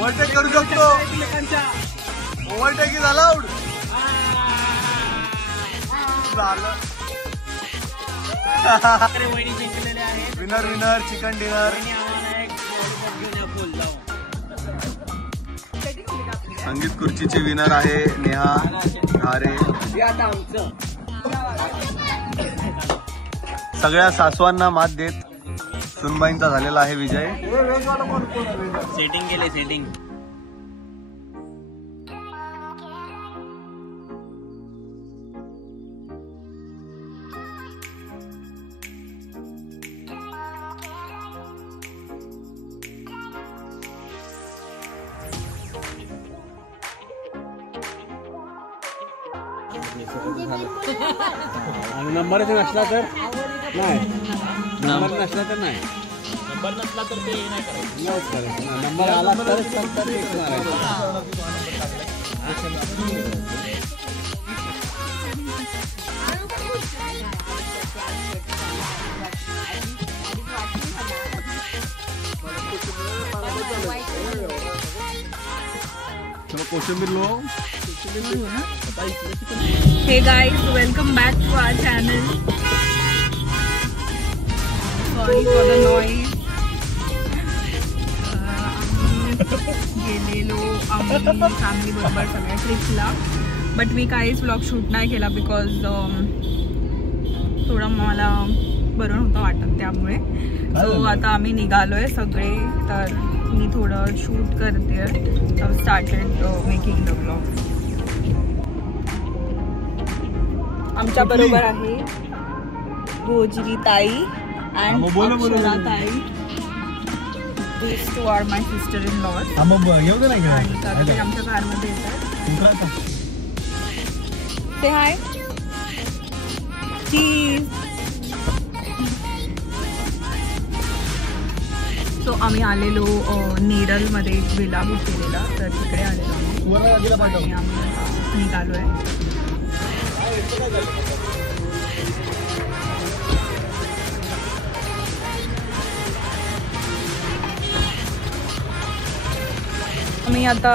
Overtake करू शकतो. Overtake is allowed. झालं. Winner winner chicken dinner. संगीत खुर्चीची विनर आहे नेहा घारे. सगळ्या सासवांना मात देत सुनबाईंचा झालेला आहे विजय. सेटिंग केले सेटिंग. नंबर नसला तर नाही. नंबर नसला तर नाही. नंबर नसला तर ते नाही करायचं. नंबर आला तरच कोशिंबीर low. Hey guys, welcome back to our channel. Sorry for the noise. गेलेलो आम्ही फॅमिली बरोबर सगळ्या ट्रिपला. बट मी काहीच व्लॉग शूट नाही केला बिकॉज थोडं मला बरं नव्हतं वाटत त्यामुळे. सो आता आम्ही निघालोय सगळे. तर मी थोडं शूट करते. Started making the vlog. आमच्या बरोबर आहे भोजरी ताई and अक्षरा ताई. These two are my sister-in-laws. आणि ते आमच्या कारमध्ये येतात. Say hi. Cheese. So आम्ही आलेलो नेरळमध्ये एक विला बुक केलेला. तर तिकडे आलेलो आणि आम्ही निघालोय. मी आता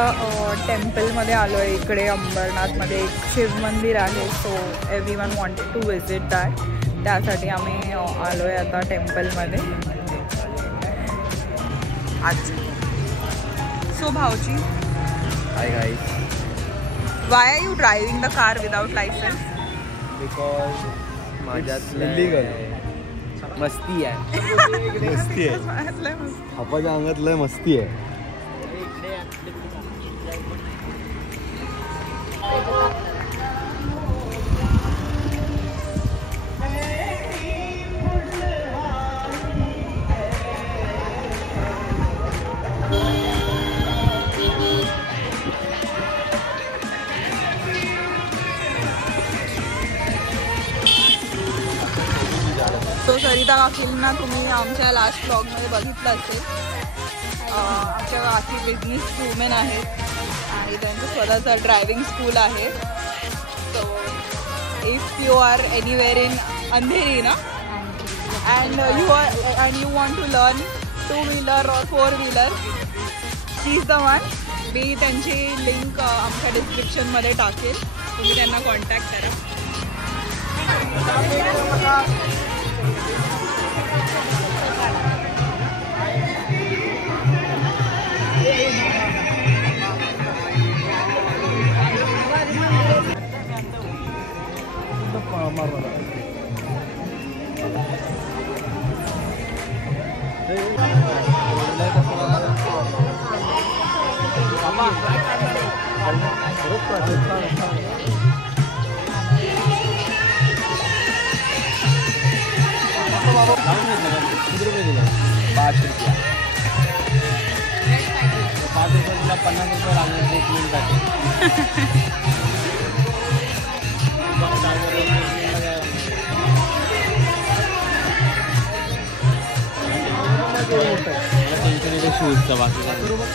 टेम्पलमध्ये आलो आहे. इकडे अंबरनाथमध्ये एक शिव मंदिर आहे. So everyone wanted to visit that. त्यासाठी आम्ही आलो आहे आता टेम्पलमध्ये आज. सो भाऊजी, hi guys. Why are you driving the car without license? Because माझ्यात इलीगल मस्ती आहे. मस्ती आहे. आपाच्या अंगात लय मस्ती आहे. तो सरिता काकींना तुम्ही आमच्या लास्ट ब्लॉगमध्ये बघितलं असेल. आमच्या काकी बिझनेस वुमेन आहेत आणि त्यांचं स्वतःचं ड्रायव्हिंग स्कूल आहे. So if you are anywhere in Andheri ना and you want to learn 2-wheeler or 4-wheeler, she is the one. मी त्यांची लिंक आमच्या डिस्क्रिप्शनमध्ये टाकेल. तुम्ही त्यांना कॉन्टॅक्ट करा. किती रुपये दिले? 5 रुपया. 5 रुपयाला 50 रुपये लागले ते क्लीन करते. शूजचा बाकी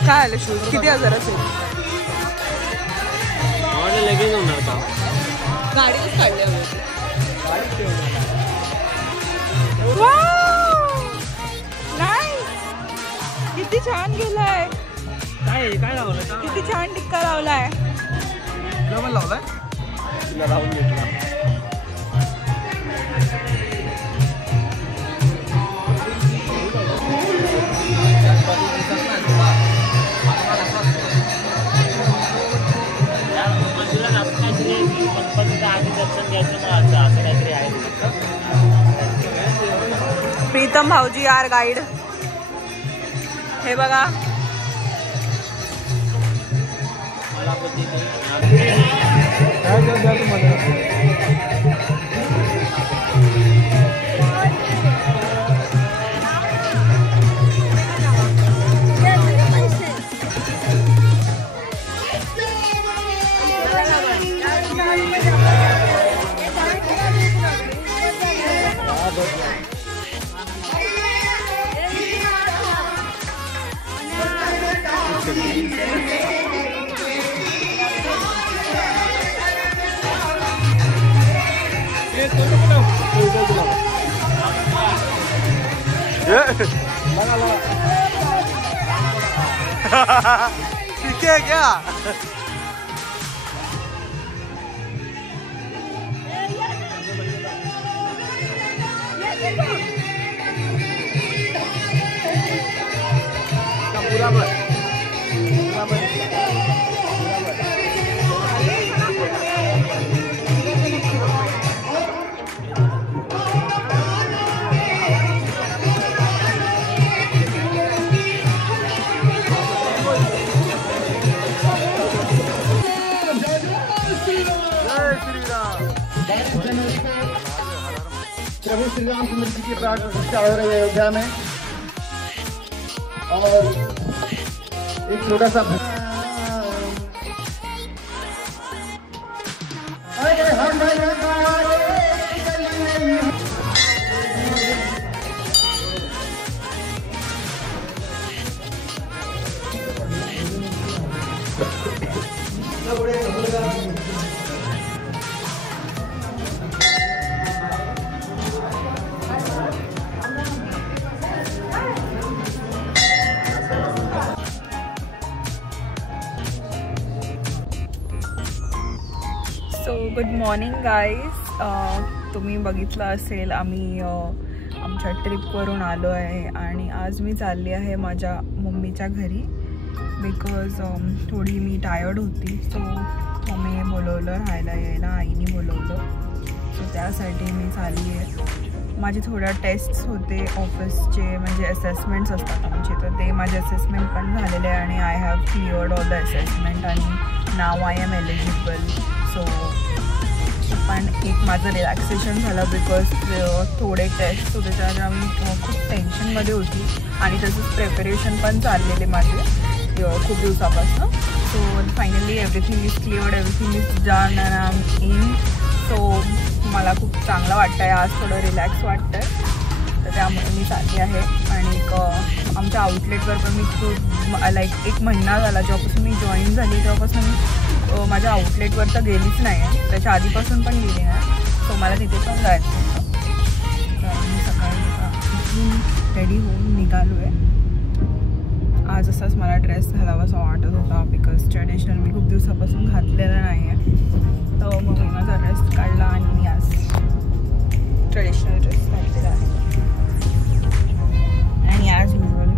काय आलं शूज किती हजाराचे? लगेच होणार का? गाडीच काढले होते. नाही किती छान गेलाय. काय लावलं? किती छान टिक्का लावलाय. तुला पण लावलाय? तुला लावून घेतला. प्रीतम भाऊजी आर गाईड. हे बघा ठीक है क्या? प्रभु श्री रामचंद्र जी की प्राण प्रतिष्ठा हो रही है अयोध्या में और एक छोटा सा सो गुड मॉर्निंग गाईज. तुम्ही बघितलं असेल आम्ही आमच्या ट्रिपवरून आलो आहे आणि आज मी चालली आहे माझ्या मम्मीच्या घरी बिकॉज थोडी मी टायर्ड होती. सो मम्मीने बोलवलं राहायला यायला, आईने बोलवलं. सो त्यासाठी मी चालली आहे. माझे थोड्या टेस्ट्स होते ऑफिसचे, म्हणजे असेसमेंट्स असतात आमचे, तर ते माझे असेसमेंट पण झालेले आहे आणि I have cleared all the assessment आणि नाव आय एम एलिजिबल. सो पण एक माझं रिलॅक्सेशन झालं बिकॉज थोडे टेस्ट होते त्याच्या मी खूप टेन्शनमध्ये होती आणि तसंच प्रिपरेशन पण चाललेले माझे खूप दिवसापासून. So finally everything is cleared, everything is done and I am in. So मला खूप चांगलं वाटतं आहे, आज थोडं रिलॅक्स वाटतं आहे, तर त्यामुळे मी चालली आहे. आणि आमच्या आउटलेटवर पण मी खूप लाईक 1 महिना झाला जेव्हापासून मी जॉईन झाली तेव्हापासून मी माझ्या आउटलेटवर तर गेलीच नाही आहे, त्याच्या आधीपासून पण गेली नाही. सो मला तिथे पण जायचं होतं, तर मी सकाळी रेडी होऊन निघालो आहे. आज असाच मला ड्रेस घालावासा वाटत होता बिकॉज ट्रेडिशनल मी खूप दिवसापासून घातलेलं नाही आहे. तर मग मी माझा ड्रेस काढला आणि मी आज ट्रेडिशनल ड्रेस घातलेला आहे. आणि ॲज युजल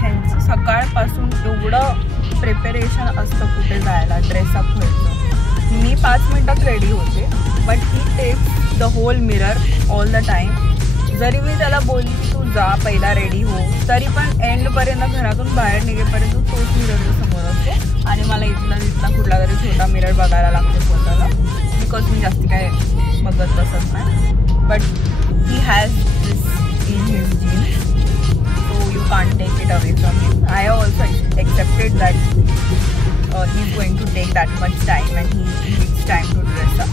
ह्यांचं सकाळपासून एवढं प्रिपरेशन असतं कुठे जायला, ड्रेसअप व्हायचं. मी 5 मिनटात रेडी होते but he takes the whole mirror all the time. जरी मी त्याला बोलली तू तू जा पहिला रेडी हो, तरी पण एंडपर्यंत घरातून बाहेर निघेपर्यंत तोच मिररच्या समोर असतो आणि मला इथला कुठला तरी छोटा मिरर बघायला लागतो स्वतःला, बिकॉज मी जास्ती काय बघत बसत नाही. But he has this in his genes, so you can't take it away from him. I have also accepted that he is going to take that much time and he needs time to dress up.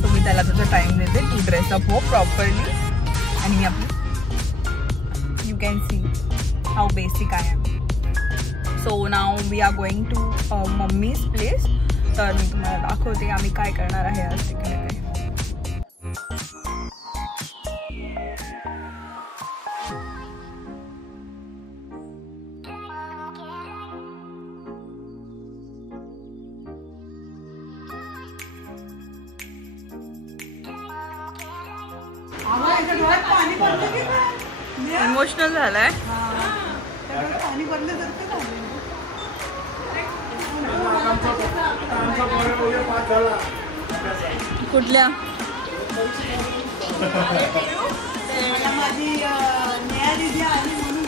So मी त्याला त्याचा time देते to dress up हो properly. आणि आपली you can see how basic I am. So now we are going to mummy's place. तर मी तुम्हाला दाखवते आम्ही काय करणार आहे आज तिकडे. इमोशनल झालाय. कुठल्या माझी नेहा दिदी आली म्हणून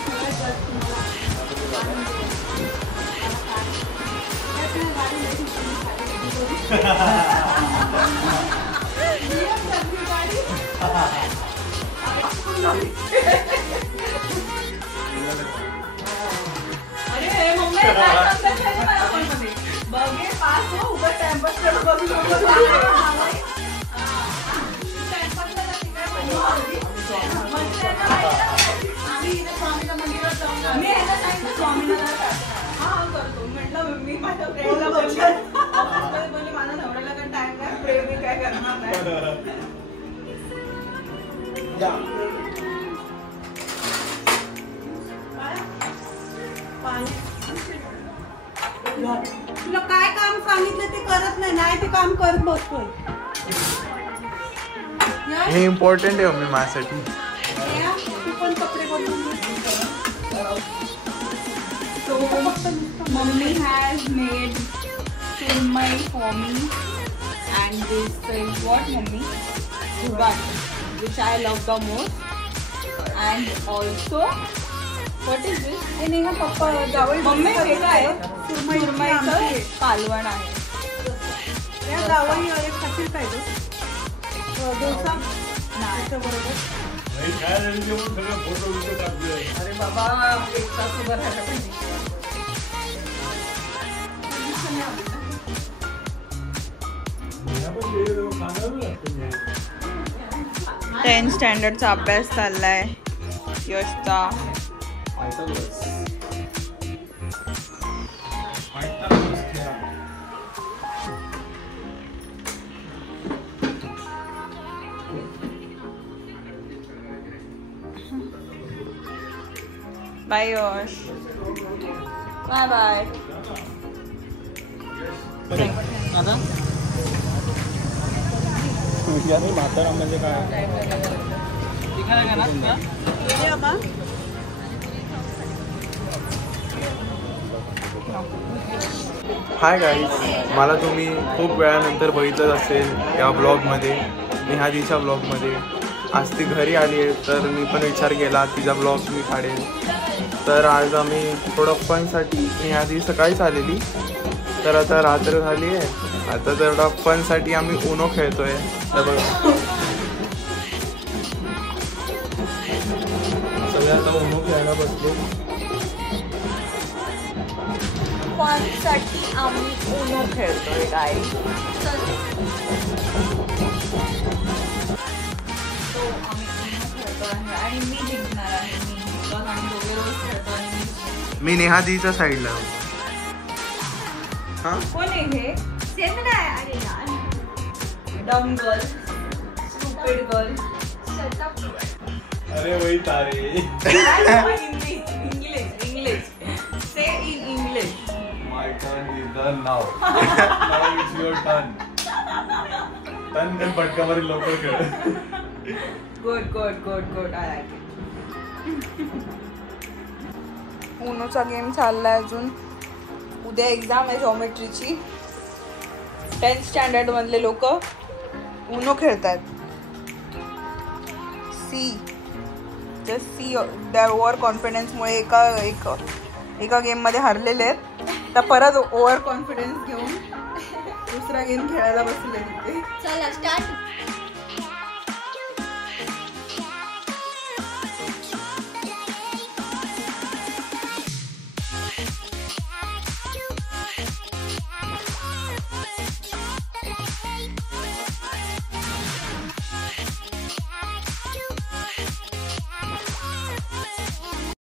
अरे मम्मी बघे पास हो उभं टाइमपास करत बसू आम्ही इथे स्वामीच्या मंदिरात जाऊन मी याला सांगितलं स्वामीनारायण हा करतो म्हटलं. मी माझ्या फ्रेंडला बोलले माझ्या नवऱ्याला काय टाइम नाही, प्रेम मी काय करणार नाही. तुला काय काम सांगितलं ते करत नाही ते काम करत बसतोय. हे इम्पॉर्टंट आहे मम्मी माझ्यासाठी. तू पण कपडे बदलून mummy has made surmai for me and this is what mummy घुगाट which I love the most and also what is this. हे नेहा पप्पा जावई मम्मी हे काय सुरमईचं कालवण आहे. या जावई एक खातील काय डोसा बरोबर. अरे बाबा एक तास उभं राहायला पाहिजे. 10th स्टँडर्डचा अभ्यास चाललाय यशचा. बाय यश. Bye bye. आता म्हातारा म्हणजे काय हाय गाईज, मला तुम्ही खूप वेळानंतर बघितलं असेल या ब्लॉगमध्ये, नेहादीच्या ब्लॉगमध्ये. आज ती घरी आली आहे तर मी पण विचार केला तिचा ब्लॉग मी काढेल. तर आज आम्ही थोडं फनसाठी, नेहादी सकाळीच आलेली तर आता रात्र झाली आहे. आता तेवढा फनसाठी आम्ही उनो खेळतोय. तर बघा सगळे आता उनो खेळायला बसलो. फनसाठी आम्ही उनो खेळतोय काय. आणि मी जिंकणार आहे. मी रोज खेळतो आणि मी नेहादीच्या साईडला. हा कोण आहे हे. अरे डम गर्ल, स्टुपिड गर्ल. अरे वही तारे. English say in English. My turn is done now. Now it's your turn. Turn then पटका मारी लवकर खेळ. Good I like it. उनोचा गेम चाललाय अजून. उद्या एक्झाम आहे जॉमेट्रीची. 10th स्टँडर्ड मधले लोक उनो खेळतात. सी जस्ट सी त्या ओव्हर कॉन्फिडन्समुळे एका गेममध्ये हरलेले आहेत. तर परत ओव्हर कॉन्फिडन्स घेऊन दुसरा गेम खेळायला बसले तिथे. चला स्टार्ट.